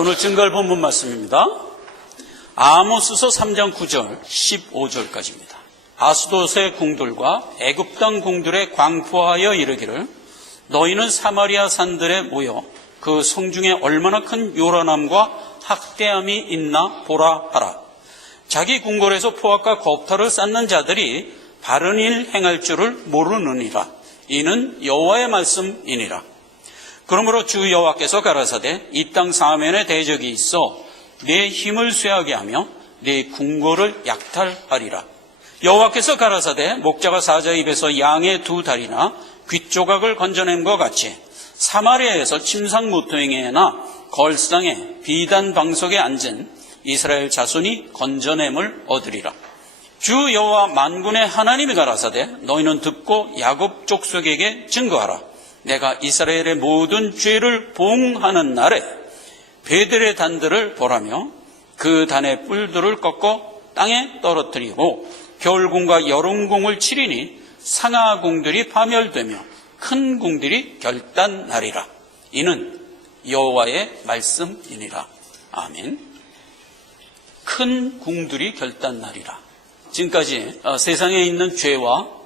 오늘 증거할 본문 말씀입니다. 아모스서 3장 9절 15절까지입니다. 아스돗의 궁들과 애굽 땅 궁들에 광포하여 이르기를 너희는 사마리아 산들에 모여 그 성중에 얼마나 큰 요란함과 학대함이 있나 보라 하라. 자기 궁궐에서 포악과 겁탈을 쌓는 자들이 바른 일 행할 줄을 모르느니라. 이는 여호와의 말씀이니라. 그러므로 주 여호와께서 가라사대 이 땅 사면에 대적이 있어 내 힘을 쇠하게 하며 내 궁궐을 약탈하리라. 여호와께서 가라사대 목자가 사자 입에서 양의 두 다리나 귓조각을 건져냄과 같이 사마리아에서 침상 모퉁이에나 걸상에 비단 방석에 앉은 이스라엘 자손이 건져냄을 얻으리라. 주 여호와 만군의 하나님이 가라사대 너희는 듣고 야곱 족속에게 증거하라. 내가 이스라엘의 모든 죄를 봉하는 날에 베델의 단들을 보라며 그 단의 뿔들을 꺾어 땅에 떨어뜨리고 겨울궁과 여름궁을 치리니 상하궁들이 파멸되며 큰 궁들이 결단나리라. 이는 여호와의 말씀이니라. 아멘. 큰 궁들이 결단나리라. 지금까지 세상에 있는 죄와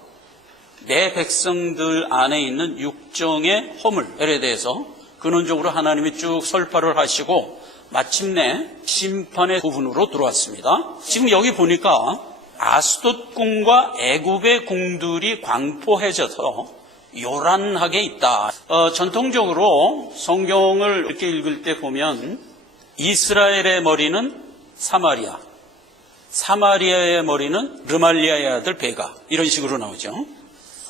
내 백성들 안에 있는 육정의 허물에 대해서 근원적으로 하나님이 쭉 설파를 하시고 마침내 심판의 부분으로 들어왔습니다. 지금 여기 보니까 아스돗 궁과 애굽의 궁들이 광포해져서 요란하게 있다. 전통적으로 성경을 이렇게 읽을 때 보면 이스라엘의 머리는 사마리아, 사마리아의 머리는 르말리아의 아들 베가, 이런 식으로 나오죠.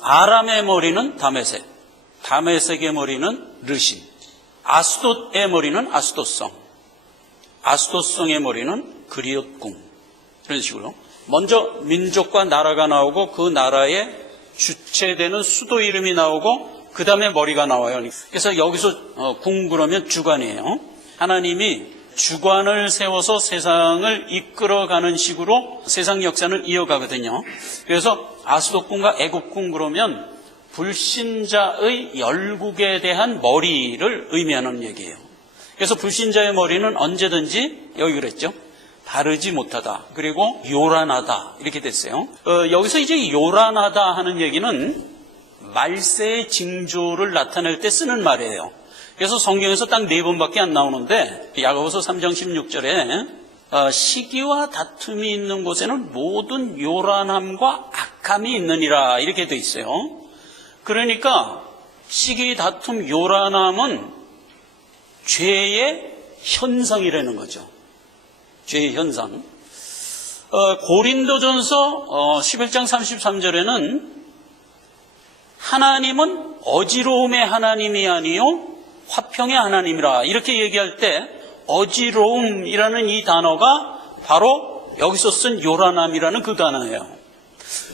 아람의 머리는 다메섹, 다메섹의 머리는 르신, 아스돗의 머리는 아스돗성, 아스돗성의 머리는 그리옷궁, 이런 식으로 먼저 민족과 나라가 나오고 그 나라의 주체되는 수도 이름이 나오고 그 다음에 머리가 나와요. 그래서 여기서 궁 그러면 주관이에요. 하나님이 주관을 세워서 세상을 이끌어가는 식으로 세상 역사는 이어가거든요. 그래서 아스돗궁과 애굽궁 그러면 불신자의 열국에 대한 머리를 의미하는 얘기예요. 그래서 불신자의 머리는 언제든지 여기 그랬죠. 바르지 못하다. 그리고 요란하다. 이렇게 됐어요. 여기서 이제 요란하다 하는 얘기는 말세의 징조를 나타낼 때 쓰는 말이에요. 그래서 성경에서 딱 4번밖에 안 나오는데 야고보서 3장 16절에 시기와 다툼이 있는 곳에는 모든 요란함과 악함이 있느니라 이렇게 돼 있어요. 그러니까 시기, 다툼, 요란함은 죄의 현상이라는 거죠. 죄의 현상. 고린도전서 11장 33절에는 하나님은 어지러움의 하나님이 아니요 화평의 하나님이라 이렇게 얘기할 때 어지러움이라는 이 단어가 바로 여기서 쓴 요란함이라는 그 단어예요.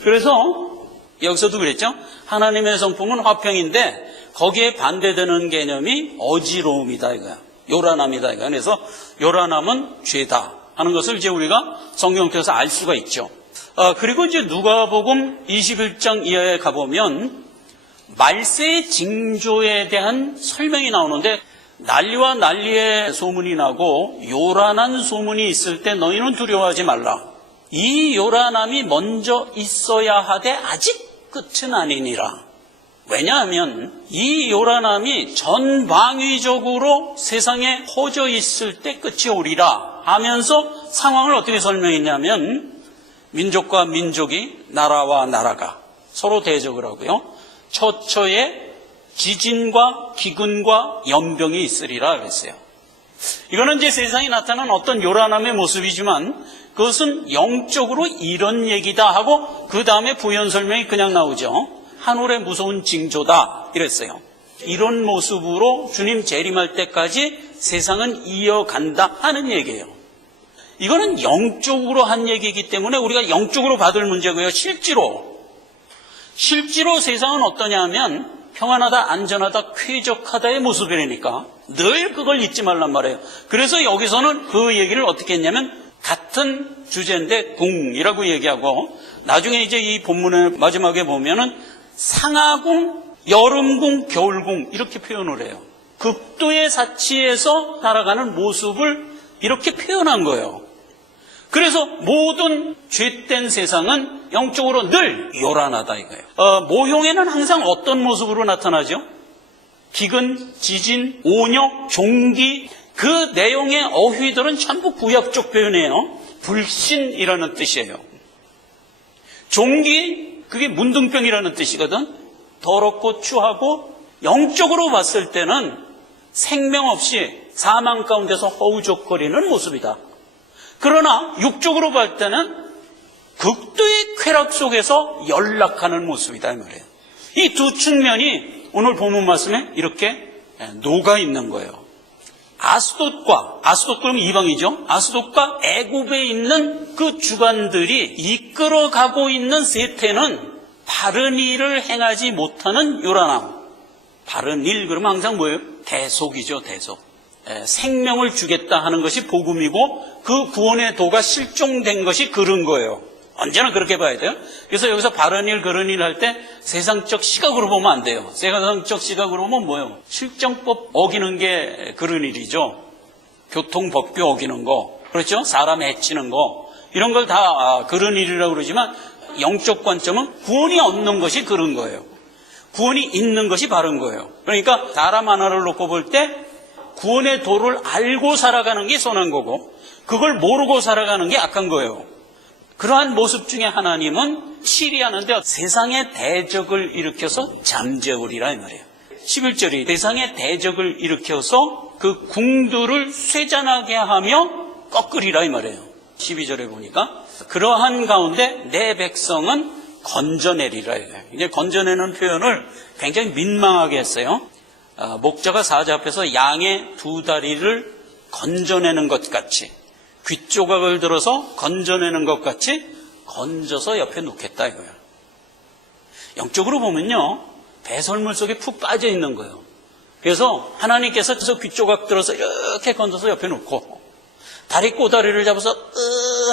그래서 여기서도 그랬죠. 하나님의 성품은 화평인데 거기에 반대되는 개념이 어지러움이다 이거야. 요란함이다 이거야. 그래서 요란함은 죄다 하는 것을 이제 우리가 성경 통해서 알 수가 있죠. 그리고 이제 누가복음 21장 이하에 가보면 말세의 징조에 대한 설명이 나오는데 난리와 난리의 소문이 나고 요란한 소문이 있을 때 너희는 두려워하지 말라. 이 요란함이 먼저 있어야 하되 아직 끝은 아니니라. 왜냐하면 이 요란함이 전방위적으로 세상에 퍼져 있을 때 끝이 오리라 하면서 상황을 어떻게 설명했냐면 민족과 민족이 나라와 나라가 서로 대적을 하고요. 처처에 지진과 기근과 연병이 있으리라 그랬어요. 이거는 이제 세상에 나타난 어떤 요란함의 모습이지만 그것은 영적으로 이런 얘기다 하고 그 다음에 부연 설명이 그냥 나오죠. 하늘의 무서운 징조다 이랬어요. 이런 모습으로 주님 재림할 때까지 세상은 이어간다 하는 얘기예요. 이거는 영적으로 한 얘기이기 때문에 우리가 영적으로 받을 문제고요. 실제로 세상은 어떠냐 하면 평안하다, 안전하다, 쾌적하다의 모습이라니까 늘 그걸 잊지 말란 말이에요. 그래서 여기서는 그 얘기를 어떻게 했냐면 같은 주제인데 궁이라고 얘기하고 나중에 이제 이 본문의 마지막에 보면은 상하궁, 여름궁, 겨울궁 이렇게 표현을 해요. 극도의 사치에서 살아가는 모습을 이렇게 표현한 거예요. 그래서 모든 죄된 세상은 영적으로 늘 요란하다 이거예요. 모형에는 항상 어떤 모습으로 나타나죠? 기근, 지진, 온역, 종기, 그 내용의 어휘들은 전부 구약적 표현이에요. 불신이라는 뜻이에요. 종기, 그게 문둥병이라는 뜻이거든. 더럽고 추하고 영적으로 봤을 때는 생명 없이 사망 가운데서 허우적거리는 모습이다. 그러나 육적으로 볼 때는 극도의 쾌락 속에서 연락하는 모습이다 이 말이에요. 이 두 측면이 오늘 본문 말씀에 이렇게 녹아 있는 거예요. 아스돗과 그러면 이방이죠. 아스돗과 애굽에 있는 그 주관들이 이끌어가고 있는 세태는 바른 일을 행하지 못하는 요란함. 바른 일 그러면 항상 뭐예요? 대속이죠, 대속. 생명을 주겠다 하는 것이 복음이고 그 구원의 도가 실종된 것이 그런 거예요. 언제나 그렇게 봐야 돼요. 그래서 여기서 바른 일, 그런 일 할 때 세상적 시각으로 보면 안 돼요. 세상적 시각으로 보면 뭐예요? 실정법 어기는 게 그런 일이죠. 교통법규 어기는 거, 그렇죠? 사람 해치는 거, 이런 걸 다 그런 일이라고 그러지만 영적 관점은 구원이 없는 것이 그런 거예요. 구원이 있는 것이 바른 거예요. 그러니까 사람 하나를 놓고 볼 때 구원의 도를 알고 살아가는 게 선한 거고 그걸 모르고 살아가는 게 악한 거예요. 그러한 모습 중에 하나님은 치리하는데 세상의 대적을 일으켜서 잠재우리라 이 말이에요. 11절이 세상의 대적을 일으켜서 그 궁들을 쇠잔하게 하며 꺾으리라 이 말이에요. 12절에 보니까 그러한 가운데 내 백성은 건져내리라 이거예요. 이제 건져내는 표현을 굉장히 민망하게 했어요. 목자가 사자 앞에서 양의 두 다리를 건져내는 것 같이 귓조각을 들어서 건져내는 것 같이 건져서 옆에 놓겠다 이거예요. 영적으로 보면요, 배설물 속에 푹 빠져 있는 거예요. 그래서 하나님께서 저 귓조각 들어서 이렇게 건져서 옆에 놓고 다리 꼬다리를 잡아서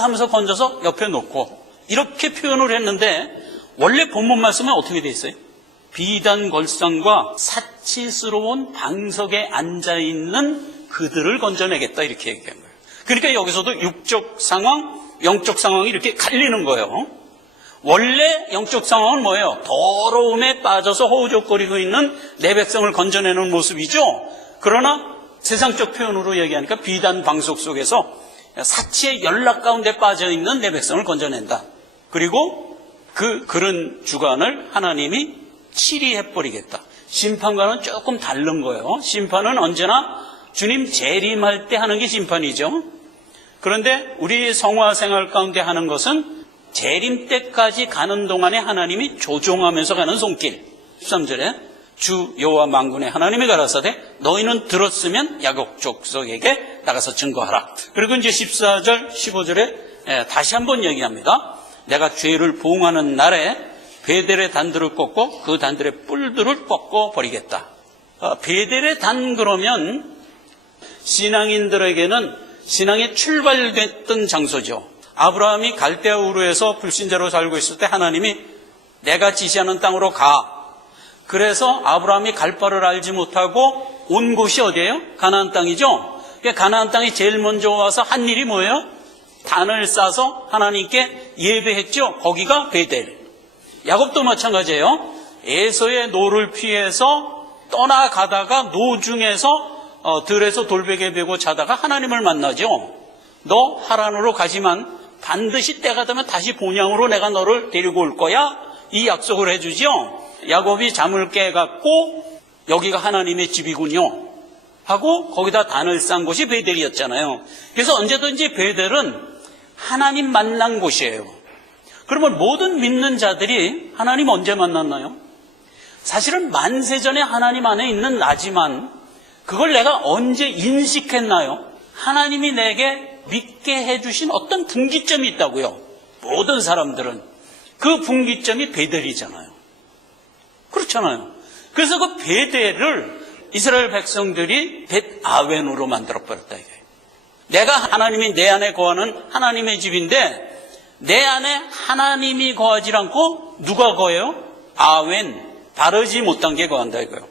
하면서 건져서 옆에 놓고 이렇게 표현을 했는데 원래 본문 말씀은 어떻게 돼 있어요? 비단 걸상과 사치스러운 방석에 앉아있는 그들을 건져내겠다 이렇게 얘기한 거예요. 그러니까 여기서도 육적 상황, 영적 상황이 이렇게 갈리는 거예요. 원래 영적 상황은 뭐예요? 더러움에 빠져서 허우적거리고 있는 내 백성을 건져내는 모습이죠. 그러나 세상적 표현으로 얘기하니까 비단 방석 속에서 사치의 연락 가운데 빠져있는 내 백성을 건져낸다. 그리고 그런 주관을 하나님이 치리해버리겠다. 심판과는 조금 다른 거예요. 심판은 언제나 주님 재림할 때 하는 게 심판이죠. 그런데 우리 성화 생활 가운데 하는 것은 재림 때까지 가는 동안에 하나님이 조종하면서 가는 손길. 13절에 주 여호와 만군의 하나님이 가라사대 너희는 들었으면 야곱 족속에게 나가서 증거하라. 그리고 이제 14절 15절에 다시 한번 얘기합니다. 내가 죄를 보응하는 날에 베델의 단들을 꺾고 그 단들의 뿔들을 꺾어 버리겠다. 베델의 단 그러면 신앙인들에게는 신앙의 출발됐던 장소죠. 아브라함이 갈대아 우르에서 불신자로 살고 있을 때 하나님이 내가 지시하는 땅으로 가. 그래서 아브라함이 갈 바를 알지 못하고 온 곳이 어디예요? 가나안 땅이죠. 가나안 땅이 제일 먼저 와서 한 일이 뭐예요? 단을 싸서 하나님께 예배했죠. 거기가 베델. 야곱도 마찬가지예요. 에서의 노를 피해서 떠나가다가 노중에서 들에서 돌베개 베고 자다가 하나님을 만나죠. 너 하란으로 가지만 반드시 때가 되면 다시 본향으로 내가 너를 데리고 올 거야. 이 약속을 해주죠. 야곱이 잠을 깨갖고 여기가 하나님의 집이군요 하고 거기다 단을 싼 곳이 베델이었잖아요. 그래서 언제든지 베델은 하나님 만난 곳이에요. 그러면 모든 믿는 자들이 하나님 언제 만났나요? 사실은 만세전에 하나님 안에 있는 나지만 그걸 내가 언제 인식했나요? 하나님이 내게 믿게 해주신 어떤 분기점이 있다고요. 모든 사람들은 그 분기점이 베델이잖아요. 그렇잖아요. 그래서 그 베델을 이스라엘 백성들이 벳아웬으로 만들어버렸다 이거예요. 내가 하나님이 내 안에 거하는 하나님의 집인데 내 안에 하나님이 거하지 않고 누가 거해요? 아웬, 바르지 못한 게 거한다 이거예요.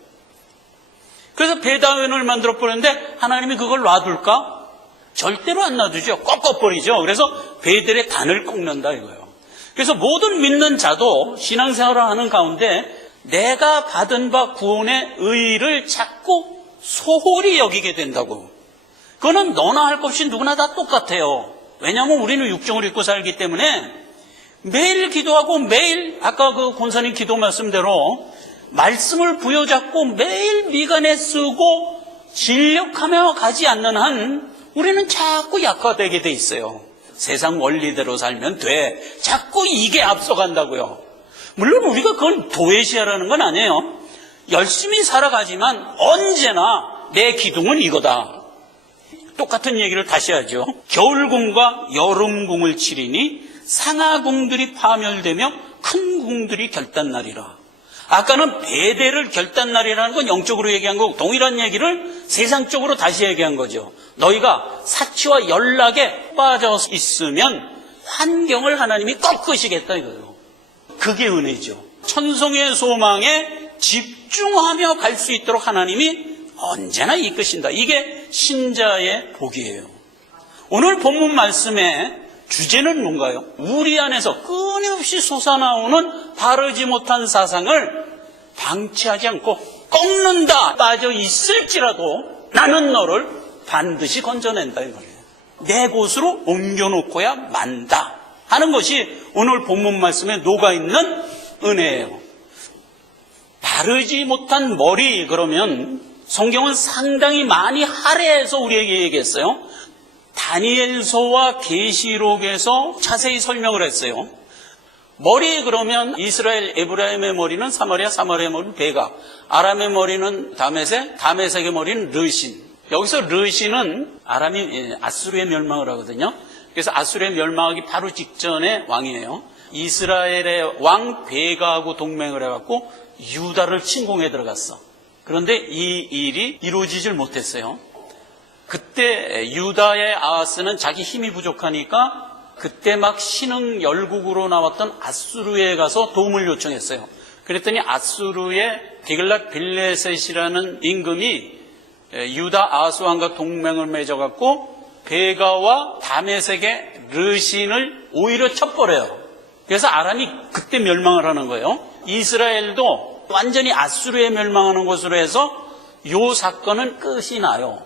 그래서 배다원을 만들어 버렸는데 하나님이 그걸 놔둘까? 절대로 안 놔두죠. 꺾어버리죠. 그래서 배들의 단을 꺾는다 이거예요. 그래서 모든 믿는 자도 신앙생활을 하는 가운데 내가 받은 바 구원의 의의를 자꾸 소홀히 여기게 된다고. 그거는 너나 할 것 없이 누구나 다 똑같아요. 왜냐하면 우리는 육정을 입고 살기 때문에 매일 기도하고 매일 아까 그 권사님 기도 말씀대로 말씀을 부여잡고 매일 미간에 쓰고 진력하며 가지 않는 한 우리는 자꾸 약화되게 돼 있어요. 세상 원리대로 살면 돼. 자꾸 이게 앞서간다고요. 물론 우리가 그걸 도외시하라는 건 아니에요. 열심히 살아가지만 언제나 내 기둥은 이거다. 똑같은 얘기를 다시 하죠. 겨울궁과 여름궁을 치리니 상하궁들이 파멸되며 큰 궁들이 결단나리라. 아까는 배대를 결단나리라는 건 영적으로 얘기한 거고 동일한 얘기를 세상적으로 다시 얘기한 거죠. 너희가 사치와 연락에 빠져 있으면 환경을 하나님이 꺾으시겠다 이거예요. 그게 은혜죠. 천성의 소망에 집중하며 갈 수 있도록 하나님이 언제나 이끄신다. 이게 신자의 복이에요. 오늘 본문 말씀의 주제는 뭔가요? 우리 안에서 끊임없이 솟아나오는 바르지 못한 사상을 방치하지 않고 꺾는다. 빠져 있을지라도 나는 너를 반드시 건져낸다 이거예요. 내 곳으로 옮겨놓고야 만다 하는 것이 오늘 본문 말씀에 녹아있는 은혜예요. 바르지 못한 머리 그러면 성경은 상당히 많이 할애해서 우리에게 얘기했어요. 다니엘서와 계시록에서 자세히 설명을 했어요. 머리 그러면 이스라엘 에브라임의 머리는 사마리아, 사마리아의 머리는 베가, 아람의 머리는 다메섹, 다메섹의 머리는 르신. 여기서 르신은 아람이 아수르의 멸망을 하거든요. 그래서 아수르의 멸망하기 바로 직전의 왕이에요. 이스라엘의 왕 베가하고 동맹을 해갖고 유다를 침공해 들어갔어. 그런데 이 일이 이루어지질 못했어요. 그때 유다의 아하스는 자기 힘이 부족하니까 그때 막 신흥 열국으로 나왔던 아수르에 가서 도움을 요청했어요. 그랬더니 아수르의 디글랏 빌레셋이라는 임금이 유다 아하스 왕과 동맹을 맺어갖고 베가와 다메섹의 르신을 오히려 쳐버려요. 그래서 아람이 그때 멸망을 하는 거예요. 이스라엘도 완전히 아수르에 멸망하는 것으로 해서 이 사건은 끝이 나요.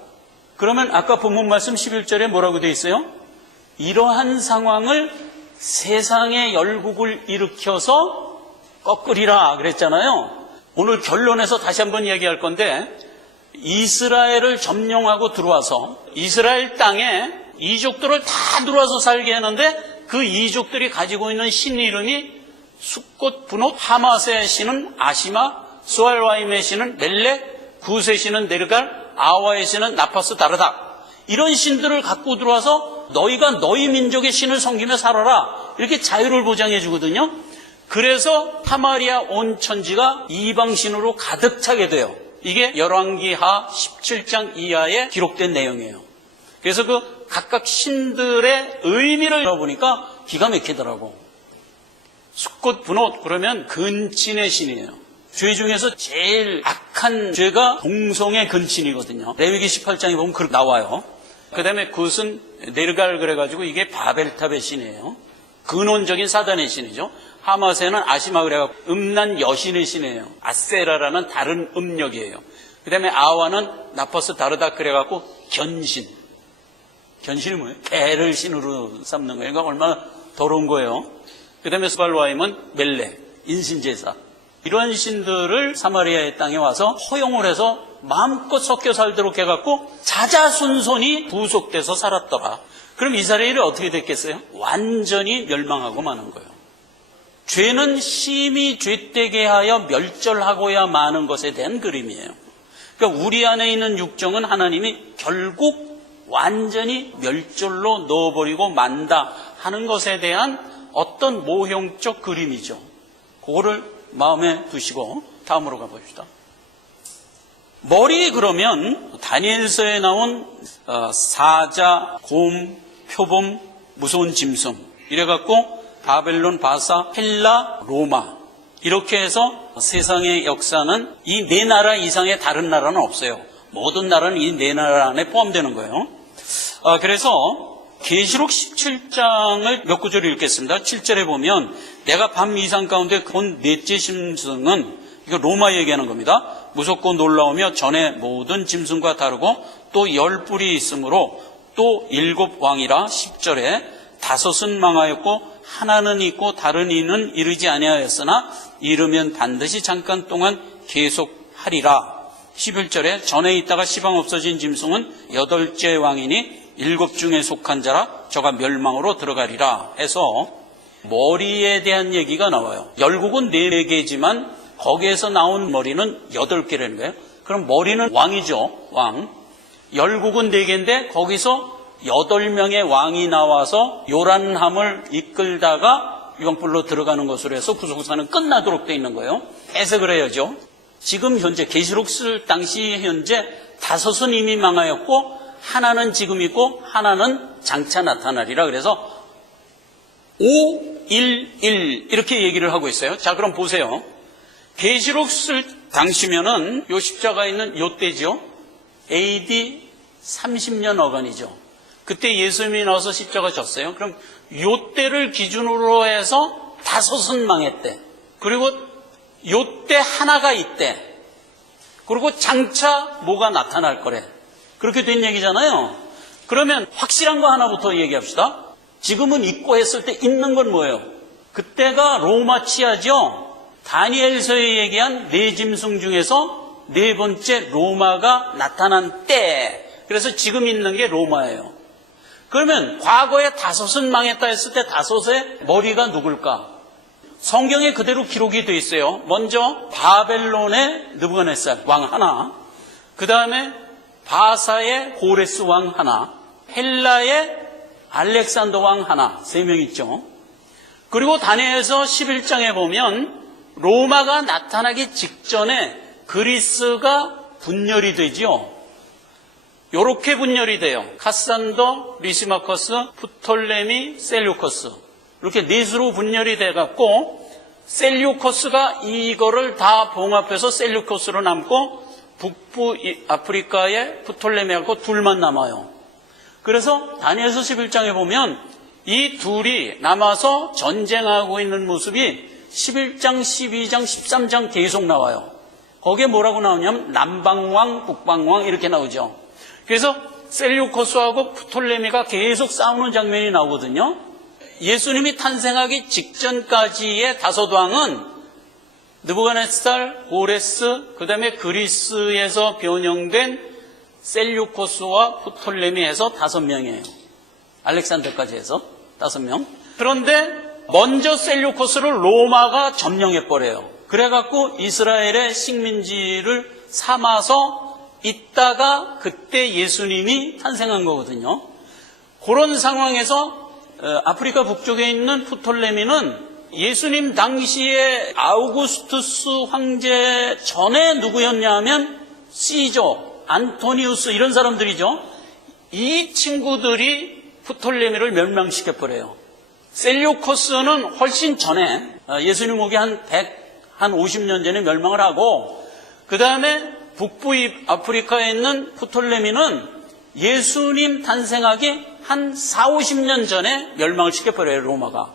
그러면 아까 본문 말씀 11절에 뭐라고 되어 있어요? 이러한 상황을 세상의 열국을 일으켜서 꺾으리라 그랬잖아요. 오늘 결론에서 다시 한번 얘기할 건데 이스라엘을 점령하고 들어와서 이스라엘 땅에 이족들을 다 들어와서 살게 하는데 그 이족들이 가지고 있는 신 이름이 숫꽃, 분옷, 하맛의 신은 아시마, 수알와임의 신은 멜렉, 구스의 신은 네르갈, 아와의 신은 나파스 다르다. 이런 신들을 갖고 들어와서 너희가 너희 민족의 신을 섬기며 살아라. 이렇게 자유를 보장해 주거든요. 그래서 사마리아 온 천지가 이방신으로 가득 차게 돼요. 이게 열왕기하 17장 이하에 기록된 내용이에요. 그래서 그 각각 신들의 의미를 들어보니까 기가 막히더라고. 숫꽃, 분옷 그러면 근친의 신이에요. 죄 중에서 제일 악한 죄가 동성의 근친이거든요. 레위기 18장에 보면 그렇게 나와요. 그 다음에 굿은 네르갈 그래가지고 이게 바벨탑의 신이에요. 근원적인 사단의 신이죠. 하마세는 아시마 그래가지고 음란 여신의 신이에요. 아세라라는 다른 음력이에요. 그 다음에 아와는 나퍼스 다르다 그래가지고 견신. 견신이 뭐예요? 개를 신으로 삼는 거예요. 그러니까 얼마나 더러운 거예요. 그 다음에 스발와임은 멜렉, 인신제사. 이런 신들을 사마리아의 땅에 와서 허용을 해서 마음껏 섞여 살도록 해갖고 자자손손이 부속돼서 살았더라. 그럼 이스라엘이 어떻게 됐겠어요? 완전히 멸망하고 마는 거예요. 죄는 심히 죄되게 하여 멸절하고야 마는 것에 대한 그림이에요. 그러니까 우리 안에 있는 육정은 하나님이 결국 완전히 멸절로 넣어버리고 만다 하는 것에 대한 어떤 모형적 그림이죠. 그거를 마음에 두시고 다음으로 가봅시다. 머리 그러면 다니엘서에 나온 사자, 곰, 표범, 무서운 짐승 이래갖고 바벨론, 바사, 헬라, 로마 이렇게 해서 세상의 역사는 이 네 나라 이상의 다른 나라는 없어요. 모든 나라는 이 네 나라 안에 포함되는 거예요. 그래서 계시록 17장을 몇 구절 읽겠습니다. 7절에 보면 내가 밤 이상 가운데 본 넷째 짐승은, 이거 로마 얘기하는 겁니다. 무섭고 놀라우며 전에 모든 짐승과 다르고 또 10뿔이 있으므로 또 7왕이라. 10절에 다섯은 망하였고 하나는 있고 다른 이는 이르지 아니하였으나 이르면 반드시 잠깐 동안 계속하리라. 11절에 전에 있다가 시방 없어진 짐승은 8째 왕이니 7 중에 속한 자라 저가 멸망으로 들어가리라 해서 머리에 대한 얘기가 나와요. 열국은 4개지만 거기에서 나온 머리는 8개라는 거예요. 그럼 머리는 왕이죠. 왕. 열국은 4개인데 거기서 8명의 왕이 나와서 요란함을 이끌다가 유황불로 들어가는 것으로 해서 구속사는 끝나도록 돼 있는 거예요. 해석을 해야죠. 지금 현재 계시록 쓸 당시 현재 5은 이미 망하였고 하나는 지금 있고 하나는 장차 나타나리라. 그래서 511 이렇게 얘기를 하고 있어요. 자, 그럼 보세요. 계시록 쓸 당시면은 요 십자가 있는 요 때죠. AD 30년 어간이죠. 그때 예수님이 나와서 십자가 졌어요. 그럼 요 때를 기준으로 해서 5은 망했대. 그리고 요 때 하나가 있대. 그리고 장차 뭐가 나타날 거래. 그렇게 된 얘기잖아요. 그러면 확실한 거 하나부터 얘기합시다. 지금은 있고 했을 때 있는 건 뭐예요? 그때가 로마 치하죠. 다니엘서에 얘기한 4짐승 중에서 4번째 로마가 나타난 때. 그래서 지금 있는 게 로마예요. 그러면 과거에 5은 망했다 했을 때 5의 머리가 누굴까? 성경에 그대로 기록이 되어 있어요. 먼저 바벨론의 느부갓네살 왕 하나, 그 다음에 바사의 고레스 왕 하나, 헬라의 알렉산더 왕 하나, 3명 있죠. 그리고 다니엘서 11장에 보면 로마가 나타나기 직전에 그리스가 분열이 되지요. 요렇게 분열이 돼요. 카산더, 리시마커스, 프톨레미, 셀류커스. 이렇게 넷으로 분열이 돼갖고 셀류커스가 이거를 다 봉합해서 셀류커스로 남고 북부 아프리카의 프톨레미하고 둘만 남아요. 그래서 다니엘서 11장에 보면 이 둘이 남아서 전쟁하고 있는 모습이 11장, 12장, 13장 계속 나와요. 거기에 뭐라고 나오냐면 남방왕, 북방왕 이렇게 나오죠. 그래서 셀류커스하고 프톨레미가 계속 싸우는 장면이 나오거든요. 예수님이 탄생하기 직전까지의 5왕은 느부갓네살, 고레스, 그 다음에 그리스에서 변형된 셀류코스와 프톨레미 해서 5명이에요. 알렉산더까지 해서 5명. 그런데 먼저 셀류코스를 로마가 점령해버려요. 그래갖고 이스라엘의 식민지를 삼아서 있다가 그때 예수님이 탄생한 거거든요. 그런 상황에서 아프리카 북쪽에 있는 프톨레미는 예수님 당시에 아우구스투스 황제 전에 누구였냐 하면 시저, 안토니우스 이런 사람들이죠. 이 친구들이 프톨레미를 멸망시켜버려요. 셀류코스는 훨씬 전에 예수님 오기 한 50년 전에 멸망을 하고 그 다음에 북부 아프리카에 있는 프톨레미는 예수님 탄생하기 한 40-50년 전에 멸망을 시켜버려요. 로마가.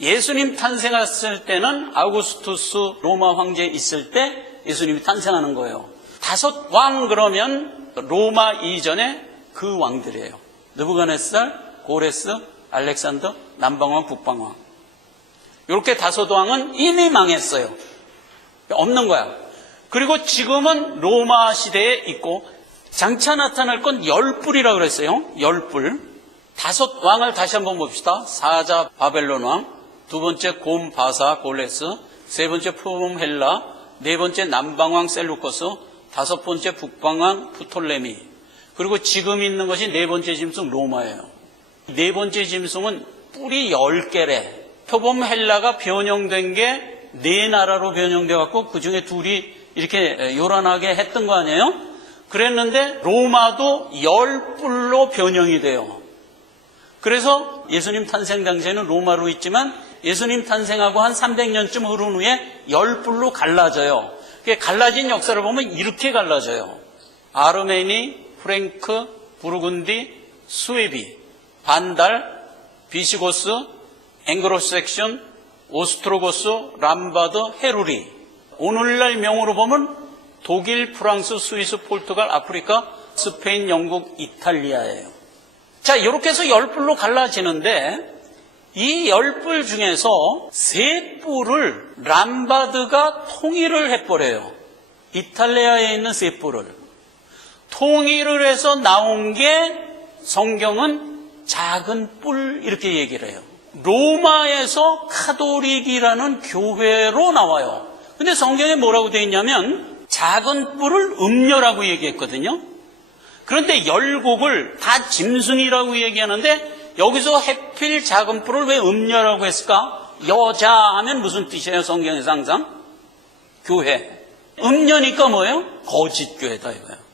예수님 탄생했을 때는 아우구스투스 로마 황제 있을 때 예수님이 탄생하는 거예요. 5왕 그러면 로마 이전에 그 왕들이에요. 느부갓네살, 고레스, 알렉산더, 남방왕, 북방왕. 이렇게 5왕은 이미 망했어요. 없는 거야. 그리고 지금은 로마 시대에 있고 장차 나타날 건 10뿔이라고 그랬어요. 10뿔. 5왕을 다시 한번 봅시다. 사자 바벨론 왕, 2번째 곰 바사 골레스, 3번째 푸봄 헬라, 4번째 남방왕 셀루코스, 5번째 북방왕 프톨레미. 그리고 지금 있는 것이 4번째 짐승 로마예요. 4번째 짐승은 뿔이 10개래. 표범 헬라가 변형된 게 4나라로 변형돼 갖고 그 중에 둘이 이렇게 요란하게 했던 거 아니에요? 그랬는데 로마도 10뿔로 변형이 돼요. 그래서 예수님 탄생 당시에는 로마로 있지만 예수님 탄생하고 한 300년쯤 흐른 후에 열불로 갈라져요. 갈라진 역사를 보면 이렇게 갈라져요. 아르메니, 프랭크, 부르군디, 수에비, 반달, 비시고스, 앵그로색션, 오스트로고스, 람바드, 헤루리. 오늘날 명으로 보면 독일, 프랑스, 스위스, 포르투갈, 아프리카, 스페인, 영국, 이탈리아예요. 자, 이렇게 해서 열불로 갈라지는데 이 열불 중에서 세 뿔을 람바드가 통일을 해버려요. 이탈리아에 있는 세 뿔을. 통일을 해서 나온 게 성경은 작은 뿔 이렇게 얘기를 해요. 로마에서 카톨릭이라는 교회로 나와요. 근데 성경에 뭐라고 되어 있냐면 작은 뿔을 음녀라고 얘기했거든요. 그런데 열곡을 다 짐승이라고 얘기하는데 여기서 해필 작은 뿔을 왜 음녀라고 했을까? 여자 하면 무슨 뜻이에요? 성경에서 항상? 교회. 음녀니까 뭐예요? 거짓교회다 이거예요.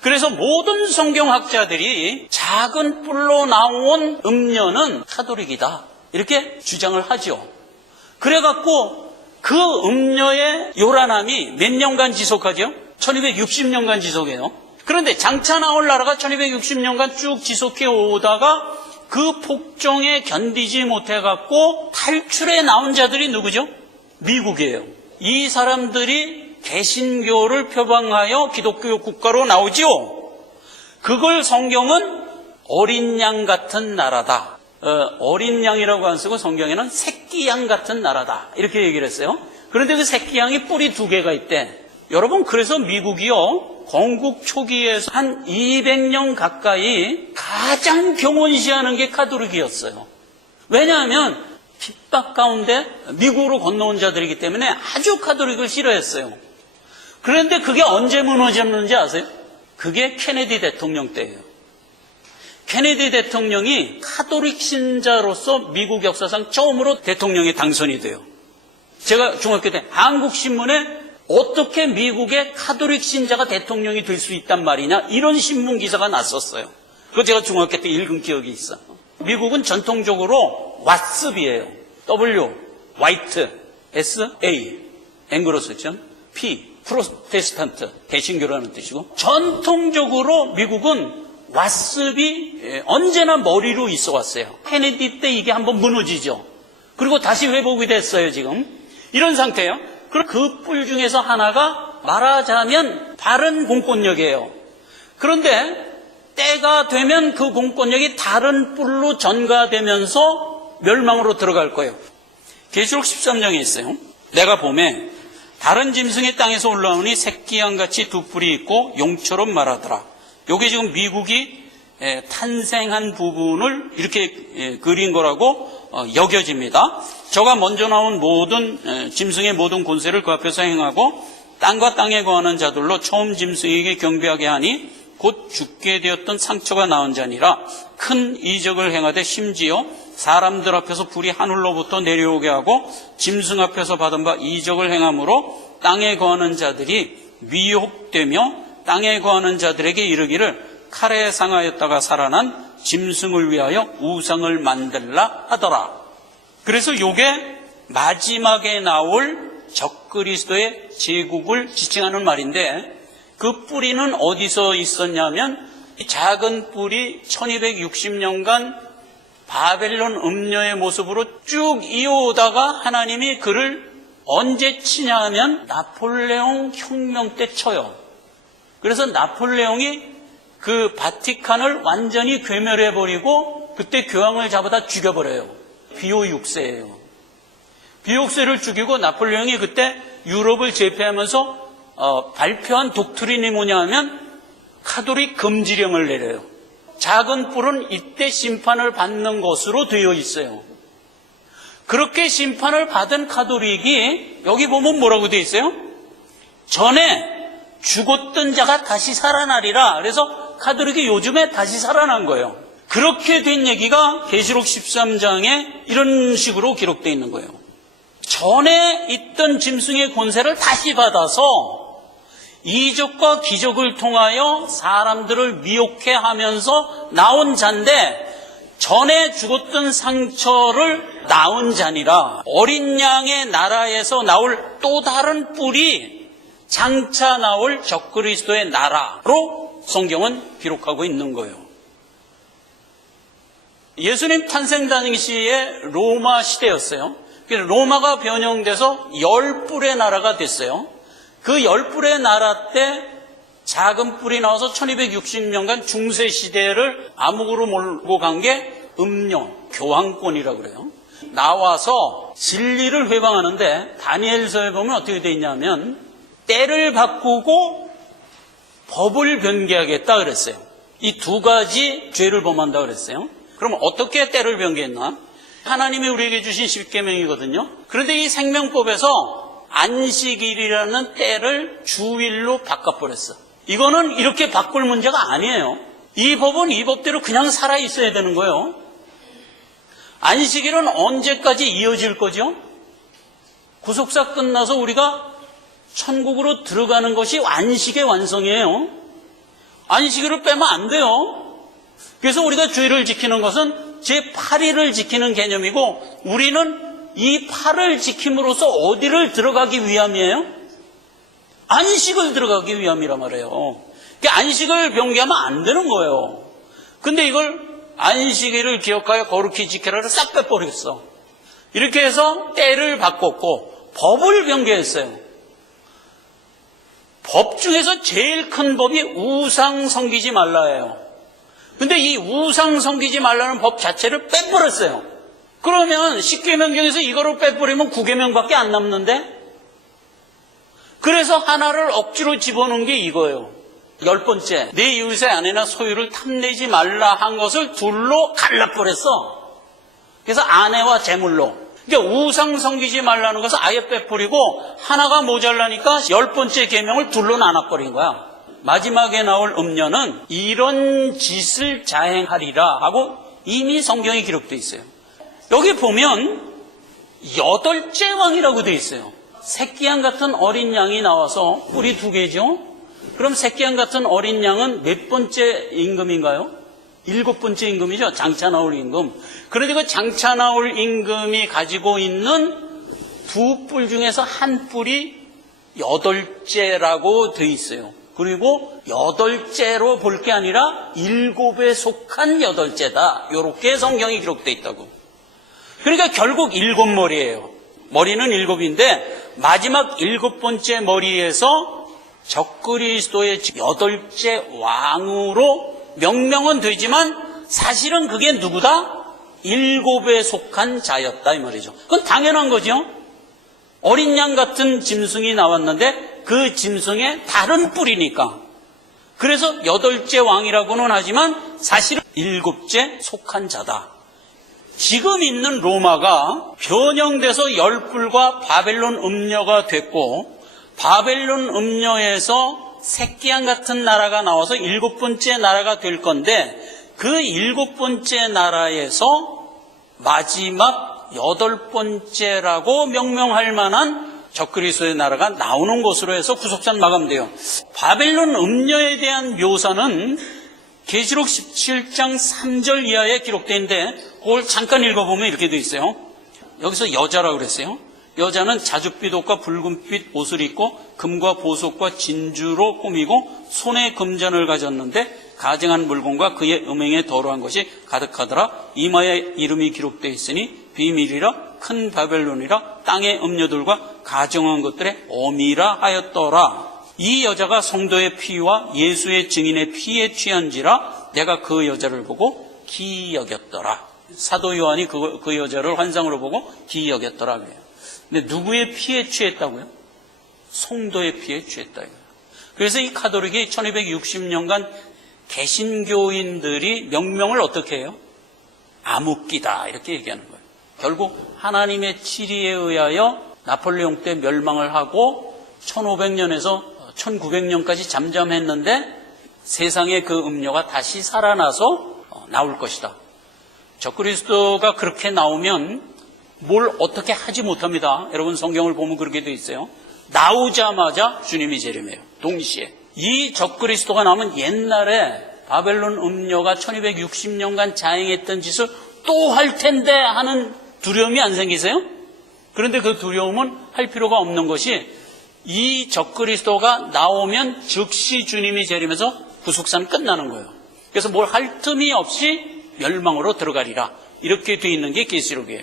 그래서 모든 성경학자들이 작은 뿔로 나온 음녀는 카톨릭이다 이렇게 주장을 하죠. 그래갖고 그 음녀의 요란함이 몇 년간 지속하죠? 1260년간 지속해요. 그런데 장차 나올 나라가 1260년간 쭉 지속해 오다가 그 폭정에 견디지 못해갖고 탈출해 나온 자들이 누구죠? 미국이에요. 이 사람들이 개신교를 표방하여 기독교 국가로 나오지요. 그걸 성경은 어린 양 같은 나라다. 어린 양이라고 안 쓰고 성경에는 새끼 양 같은 나라다 이렇게 얘기를 했어요. 그런데 그 새끼 양이 뿔이 2개가 있대. 여러분, 그래서 미국이요 건국 초기에서 한 200년 가까이 가장 경원시하는 게 카톨릭이었어요. 왜냐하면 핍박 가운데 미국으로 건너온 자들이기 때문에 아주 카톨릭을 싫어했어요. 그런데 그게 언제 무너졌는지 아세요? 그게 케네디 대통령 때예요. 케네디 대통령이 카톨릭 신자로서 미국 역사상 처음으로 대통령에 당선이 돼요. 제가 중학교 때 한국신문에 어떻게 미국의 카톨릭 신자가 대통령이 될 수 있단 말이냐 이런 신문 기사가 났었어요. 그거 제가 중학교 때 읽은 기억이 있어요. 미국은 전통적으로 왓습이에요. W, 화이트, S, A, 앵글로스죠. P, 프로테스탄트, 개신교라는 뜻이고 전통적으로 미국은 왓습이 언제나 머리로 있어 왔어요. 케네디 때 이게 한번 무너지죠. 그리고 다시 회복이 됐어요 지금. 이런 상태예요. 그럼 그 뿔 중에서 하나가 말하자면 바른 공권력이에요. 그런데 때가 되면 그 공권력이 다른 뿔로 전가되면서 멸망으로 들어갈 거예요. 계시록 13장에 있어요. 내가 봄에 다른 짐승이 땅에서 올라오니 새끼양같이 2뿔이 있고 용처럼 말하더라. 이게 지금 미국이 탄생한 부분을 이렇게 그린 거라고 여겨집니다. 저가 먼저 나온 모든 짐승의 모든 권세를 그 앞에서 행하고 땅과 땅에 거하는 자들로 처음 짐승에게 경배하게 하니 곧 죽게 되었던 상처가 나은 자니라. 큰 이적을 행하되 심지어 사람들 앞에서 불이 하늘로부터 내려오게 하고 짐승 앞에서 받은 바 이적을 행함으로 땅에 거하는 자들이 미혹되며 땅에 거하는 자들에게 이르기를 칼에 상하였다가 살아난 짐승을 위하여 우상을 만들라 하더라. 그래서 이게 마지막에 나올 적그리스도의 제국을 지칭하는 말인데 그 뿌리는 어디서 있었냐면 작은 뿔이 1260년간 바벨론 음녀의 모습으로 쭉 이어오다가 하나님이 그를 언제 치냐 하면 나폴레옹 혁명 때 쳐요. 그래서 나폴레옹이 그 바티칸을 완전히 괴멸해버리고 그때 교황을 잡아다 죽여버려요. 비오 6세예요. 비오 6세를 죽이고 나폴레옹이 그때 유럽을 제패하면서 발표한 독트린이 뭐냐 하면 카톨릭 금지령을 내려요. 작은 뿔은 이때 심판을 받는 것으로 되어 있어요. 그렇게 심판을 받은 카톨릭이 여기 보면 뭐라고 되어 있어요? 전에 죽었던 자가 다시 살아나리라. 그래서 카톨릭이 요즘에 다시 살아난 거예요. 그렇게 된 얘기가 계시록 13장에 이런 식으로 기록되어 있는 거예요. 전에 있던 짐승의 권세를 다시 받아서 이적과 기적을 통하여 사람들을 미혹해 하면서 나온 자인데 전에 죽었던 상처를 낳은 자니라. 어린 양의 나라에서 나올 또 다른 뿔이 장차 나올 적그리스도의 나라로 성경은 기록하고 있는 거예요. 예수님 탄생 당시에 로마 시대였어요. 로마가 변형돼서 10뿔의 나라가 됐어요. 그 10뿔의 나라 때 작은 뿔이 나와서 1260년간 중세 시대를 암흑으로 몰고 간 게 음료, 교황권이라고 그래요. 나와서 진리를 회방하는데 다니엘서에 보면 어떻게 돼 있냐면 때를 바꾸고 법을 변개하겠다 그랬어요. 이 두 가지 죄를 범한다 그랬어요. 그럼 어떻게 때를 변개했나? 하나님이 우리에게 주신 십계명이거든요. 그런데 이 생명법에서 안식일이라는 때를 주일로 바꿔버렸어. 이거는 이렇게 바꿀 문제가 아니에요. 이 법은 이 법대로 그냥 살아 있어야 되는 거예요. 안식일은 언제까지 이어질 거죠? 구속사 끝나서 우리가 천국으로 들어가는 것이 안식의 완성이에요. 안식일을 빼면 안 돼요. 그래서 우리가 주일을 지키는 것은 제8일을 지키는 개념이고, 우리는 이 8을 지킴으로써 어디를 들어가기 위함이에요? 안식을 들어가기 위함이란 말이에요. 그러니까 안식을 변개하면 안 되는 거예요. 근데 이걸 안식일을 기억하여 거룩히 지키라를 싹 빼버렸어. 이렇게 해서 때를 바꿨고 법을 변개했어요. 법 중에서 제일 큰 법이 우상 섬기지 말라예요. 근데 이 우상 섬기지 말라는 법 자체를 빼버렸어요. 그러면 10계명 중에서 이거를 빼버리면 9계명밖에 안 남는데, 그래서 하나를 억지로 집어넣은 게 이거예요. 10번째, 내 이웃의 아내나 소유를 탐내지 말라 한 것을 둘로 갈라버렸어. 그래서 아내와 재물로. 그러니까 우상 섬기지 말라는 것을 아예 빼버리고 하나가 모자라니까 10번째 계명을 둘로 나눠버린 거야. 마지막에 나올 음녀는 이런 짓을 자행하리라 하고 이미 성경에 기록되어 있어요. 여기 보면 8째 왕이라고 되어 있어요. 새끼양 같은 어린 양이 나와서 뿔이 2개죠. 그럼 새끼양 같은 어린 양은 몇 번째 임금인가요? 7번째 임금이죠. 장차 나올 임금. 그런데 그 장차 나올 임금이 가지고 있는 2뿔 중에서 한 뿔이 8째라고 되어 있어요. 그리고 8째로 볼 게 아니라 7에 속한 8째다. 이렇게 성경이 기록되어 있다고. 그러니까 결국 7머리예요. 머리는 7인데 마지막 7번째 머리에서 적그리스도의 8째 왕으로 명명은 되지만 사실은 그게 누구다? 7에 속한 자였다 이 말이죠. 그건 당연한 거죠. 어린 양 같은 짐승이 나왔는데 그 짐승의 다른 뿔이니까. 그래서 8째 왕이라고는 하지만 사실은 7째 속한 자다. 지금 있는 로마가 변형돼서 10뿔과 바벨론 음녀가 됐고, 바벨론 음녀에서 새끼양 같은 나라가 나와서 7번째 나라가 될 건데, 그 7번째 나라에서 마지막 8번째라고 명명할 만한 적그리스도의 나라가 나오는 것으로 해서 구속사는 마감돼요. 바벨론 음녀에 대한 묘사는 계시록 17장 3절 이하에 기록되어 있는데 그걸 잠깐 읽어보면 이렇게 되어 있어요. 여기서 여자라고 그랬어요. 여자는 자줏빛 옷과 붉은빛 옷을 입고 금과 보석과 진주로 꾸미고 손에 금잔을 가졌는데 가증한 물건과 그의 음행에 더러한 것이 가득하더라. 이마에 이름이 기록되어 있으니 비밀이라 큰 바벨론이라 땅의 음녀들과 가증한 것들의 어미라 하였더라. 이 여자가 성도의 피와 예수의 증인의 피에 취한지라 내가 그 여자를 보고 기이 여겼더라. 사도 요한이 그 여자를 환상으로 보고 기이 여겼더라. 근데 누구의 피에 취했다고요? 성도의 피에 취했다. 그래서 이 카톨릭이 1260년간 개신교인들이 명명을 어떻게 해요? 암흑기다 이렇게 얘기하는 거예요. 결국 하나님의 치리에 의하여 나폴레옹 때 멸망을 하고 1500년에서 1900년까지 잠잠했는데 세상에 그 음료가 다시 살아나서 나올 것이다. 적그리스도가 그렇게 나오면 뭘 어떻게 하지 못합니다. 여러분 성경을 보면 그렇게 돼 있어요. 나오자마자 주님이 재림해요. 동시에. 이 적그리스도가 나오면 옛날에 바벨론 음녀가 1260년간 자행했던 짓을 또 할 텐데 하는 두려움이 안 생기세요? 그런데 그 두려움은 할 필요가 없는 것이 이 적그리스도가 나오면 즉시 주님이 재림해서 구속사는 끝나는 거예요. 그래서 뭘 할 틈이 없이 멸망으로 들어가리라. 이렇게 돼 있는 게 계시록이에요.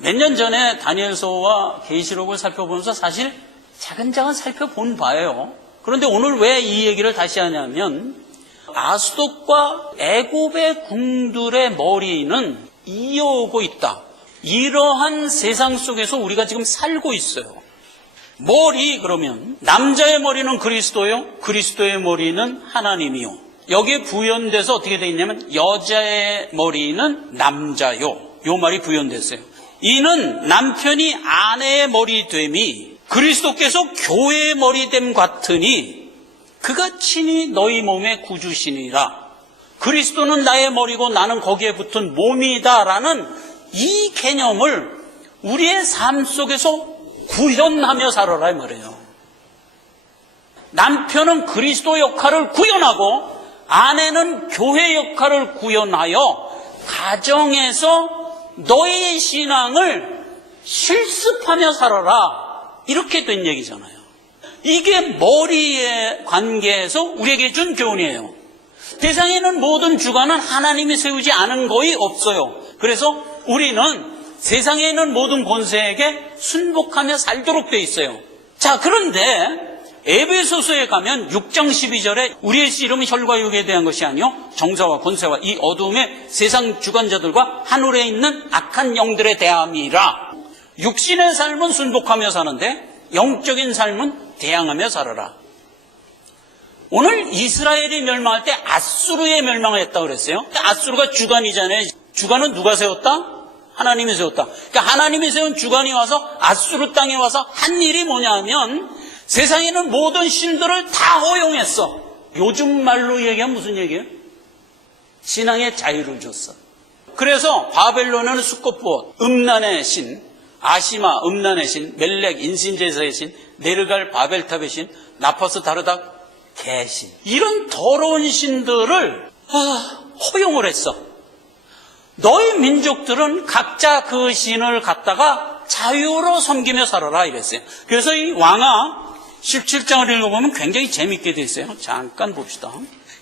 몇 년 전에 다니엘서와 계시록을 살펴보면서 사실 차근차근 살펴본 바예요. 그런데 오늘 왜 이 얘기를 다시 하냐면 아수독과 애굽의 궁들의 머리는 이어오고 있다. 이러한 세상 속에서 우리가 지금 살고 있어요. 머리 그러면 남자의 머리는 그리스도요, 그리스도의 머리는 하나님이요. 여기에 부연돼서 어떻게 되어 있냐면 여자의 머리는 남자요. 요 말이 부연됐어요. 이는 남편이 아내의 머리됨이 그리스도께서 교회의 머리됨 같으니 그가 친히 너희 몸의 구주시니라. 그리스도는 나의 머리고 나는 거기에 붙은 몸이다라는 이 개념을 우리의 삶 속에서 구현하며 살아라 이 말이에요. 남편은 그리스도 역할을 구현하고 아내는 교회 역할을 구현하여 가정에서 너의 신앙을 실습하며 살아라. 이렇게 된 얘기잖아요. 이게 머리의 관계에서 우리에게 준 교훈이에요. 세상에는 모든 주관은 하나님이 세우지 않은 거의 없어요. 그래서 우리는 세상에 있는 모든 권세에게 순복하며 살도록 돼 있어요. 자, 그런데 에베소서에 가면 6장 12절에 우리의 씨름은 혈과 육에 대한 것이 아니요 정사와 권세와 이 어두움의 세상 주관자들과 하늘에 있는 악한 영들에 대함이라. 육신의 삶은 순복하며 사는데 영적인 삶은 대항하며 살아라. 오늘 이스라엘이 멸망할 때 아수르에 멸망을 했다고 그랬어요. 아수르가 주관이잖아요. 주관은 누가 세웠다? 하나님이 세웠다. 그러니까 하나님이 세운 주관이 와서 아수르 땅에 와서 한 일이 뭐냐 하면 세상에는 모든 신들을 다 허용했어. 요즘 말로 얘기하면 무슨 얘기예요? 신앙의 자유를 줬어. 그래서 바벨론은 수꽃봇, 음란의 신, 아시마, 음란의 신, 멜렉, 인신제사의 신, 네르갈, 바벨탑의 신, 나파스, 다르닥, 개신. 이런 더러운 신들을 허용을 했어. 너희 민족들은 각자 그 신을 갖다가 자유로 섬기며 살아라 이랬어요. 그래서 이 왕하 17장을 읽어보면 굉장히 재밌게 돼 있어요. 잠깐 봅시다.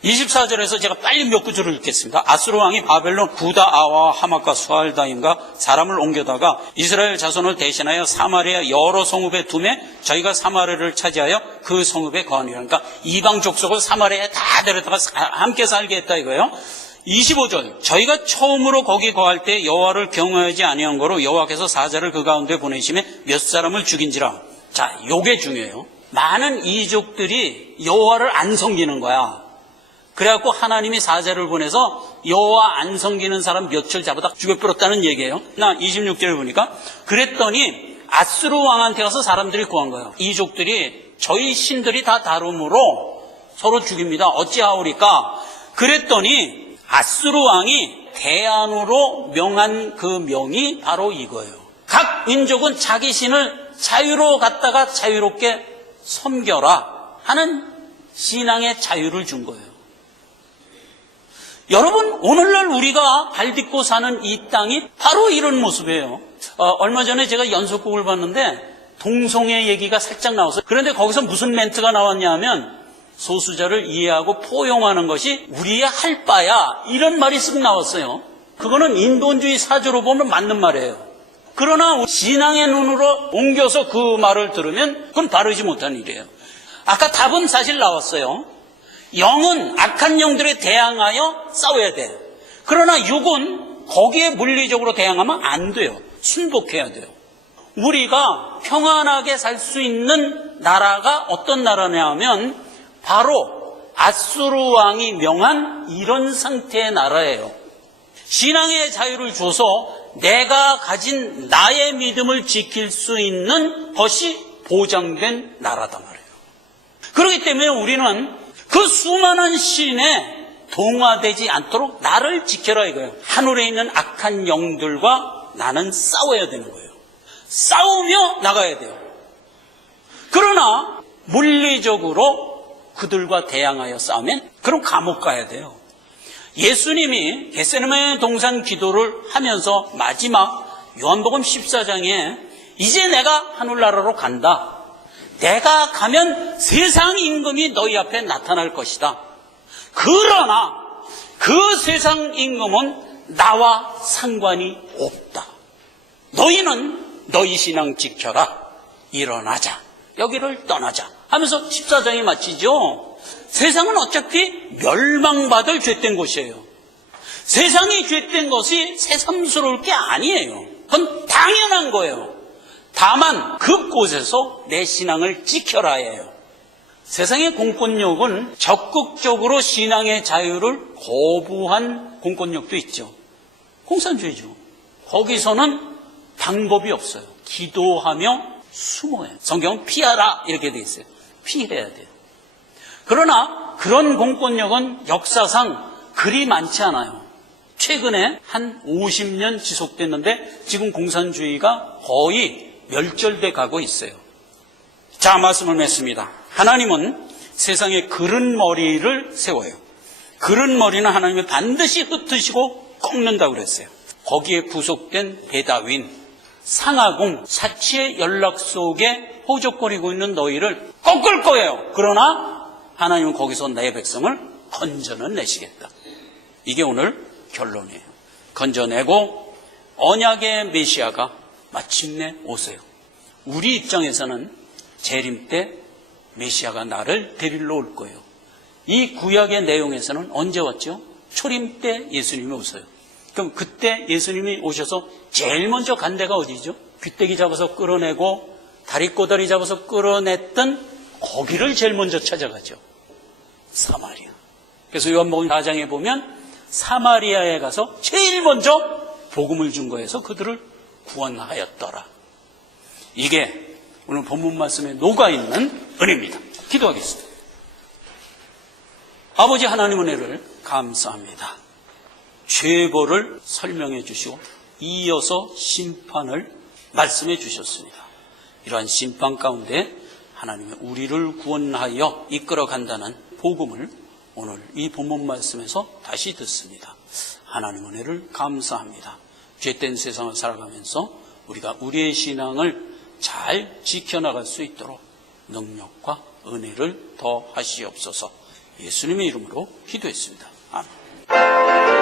24절에서 제가 빨리 몇 구절을 읽겠습니다. 아수르 왕이 바벨론 구다아와 하맛과 수알다임과 사람을 옮겨다가 이스라엘 자손을 대신하여 사마리아 여러 성읍에 두매 저희가 사마리아를 차지하여 그 성읍에 거하니라. 그러니까 이방 족속을 사마리아에 다 데려다가 함께 살게 했다 이거예요. 25절 저희가 처음으로 거기 거할 때 여호와를 경외하지 아니한 거로 여호와께서 사자를 그 가운데 보내심에 몇 사람을 죽인지라. 자, 요게 중요해요. 많은 이족들이 여호와를 안 섬기는 거야. 그래갖고 하나님이 사자를 보내서 여호와 안 섬기는 사람 몇을 잡아다 죽여버렸다는 얘기예요. 나 26절을 보니까 그랬더니 아수르 왕한테 가서 사람들이 구한 거예요. 이족들이 저희 신들이 다 다름으로 서로 죽입니다. 어찌하오리까? 그랬더니 아수르 왕이 대안으로 명한 그 명이 바로 이거예요. 각 민족은 자기 신을 자유로 갖다가 자유롭게 섬겨라 하는 신앙의 자유를 준 거예요. 여러분, 오늘날 우리가 발딛고 사는 이 땅이 바로 이런 모습이에요. 얼마 전에 제가 연속극을 봤는데 동성애 얘기가 살짝 나왔어요. 그런데 거기서 무슨 멘트가 나왔냐 하면 소수자를 이해하고 포용하는 것이 우리의 할 바야, 이런 말이 쓱 나왔어요. 그거는 인본주의 사조로 보면 맞는 말이에요. 그러나 신앙의 눈으로 옮겨서 그 말을 들으면 그건 바르지 못한 일이에요. 아까 답은 사실 나왔어요. 영은 악한 영들에 대항하여 싸워야 돼요. 그러나 육은 거기에 물리적으로 대항하면 안 돼요. 순복해야 돼요. 우리가 평안하게 살 수 있는 나라가 어떤 나라냐 하면 바로 아수르 왕이 명한 이런 상태의 나라예요. 신앙의 자유를 줘서 내가 가진 나의 믿음을 지킬 수 있는 것이 보장된 나라단 말이에요. 그렇기 때문에 우리는 그 수많은 신에 동화되지 않도록 나를 지켜라 이거예요. 하늘에 있는 악한 영들과 나는 싸워야 되는 거예요. 싸우며 나가야 돼요. 그러나 물리적으로 그들과 대항하여 싸우면 그럼 감옥 가야 돼요. 예수님이 겟세마네 동산 기도를 하면서 마지막 요한복음 14장에 이제 내가 하늘나라로 간다. 내가 가면 세상 임금이 너희 앞에 나타날 것이다. 그러나 그 세상 임금은 나와 상관이 없다. 너희는 너희 신앙 지켜라. 일어나자. 여기를 떠나자. 하면서 14장이 마치죠. 세상은 어차피 멸망받을 죄된 곳이에요. 세상이 죄된 것이 새삼스러울 게 아니에요. 그건 당연한 거예요. 다만 그곳에서 내 신앙을 지켜라예요. 세상의 공권력은 적극적으로 신앙의 자유를 거부한 공권력도 있죠. 공산주의죠. 거기서는 방법이 없어요. 기도하며 숨어요. 성경은 피하라 이렇게 돼 있어요. 피해야 돼요. 그러나 그런 공권력은 역사상 그리 많지 않아요. 최근에 한 50년 지속됐는데 지금 공산주의가 거의 멸절돼 가고 있어요. 자, 말씀을 맺습니다. 하나님은 세상에 그른 머리를 세워요. 그른 머리는 하나님이 반드시 흩으시고 꺾는다고 그랬어요. 거기에 구속된 배다윈, 상하공, 사치의 연락 속에 호적거리고 있는 너희를 꺾을 거예요. 그러나 하나님은 거기서 내 백성을 건져는 내시겠다. 이게 오늘 결론이에요. 건져내고 언약의 메시아가 마침내 오세요. 우리 입장에서는 재림 때 메시아가 나를 데리러 올 거예요. 이 구약의 내용에서는 언제 왔죠? 초림 때 예수님이 오세요. 그럼 그때 예수님이 오셔서 제일 먼저 간 데가 어디죠? 귀때기 잡아서 끌어내고 다리꼬다리 잡아서 끌어냈던 거기를 제일 먼저 찾아가죠. 사마리아. 그래서 요한복음 4장에 보면 사마리아에 가서 제일 먼저 복음을 준 거에서 그들을 구원하였더라. 이게 오늘 본문 말씀에 녹아있는 은혜입니다. 기도하겠습니다. 아버지 하나님 은혜를 감사합니다. 죄벌을 설명해 주시고 이어서 심판을 말씀해 주셨습니다. 이러한 심판 가운데 하나님의 우리를 구원하여 이끌어 간다는 복음을 오늘 이 본문 말씀에서 다시 듣습니다. 하나님 은혜를 감사합니다. 죄된 세상을 살아가면서 우리가 우리의 신앙을 잘 지켜나갈 수 있도록 능력과 은혜를 더하시옵소서. 예수님의 이름으로 기도했습니다. 아멘.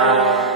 아멘.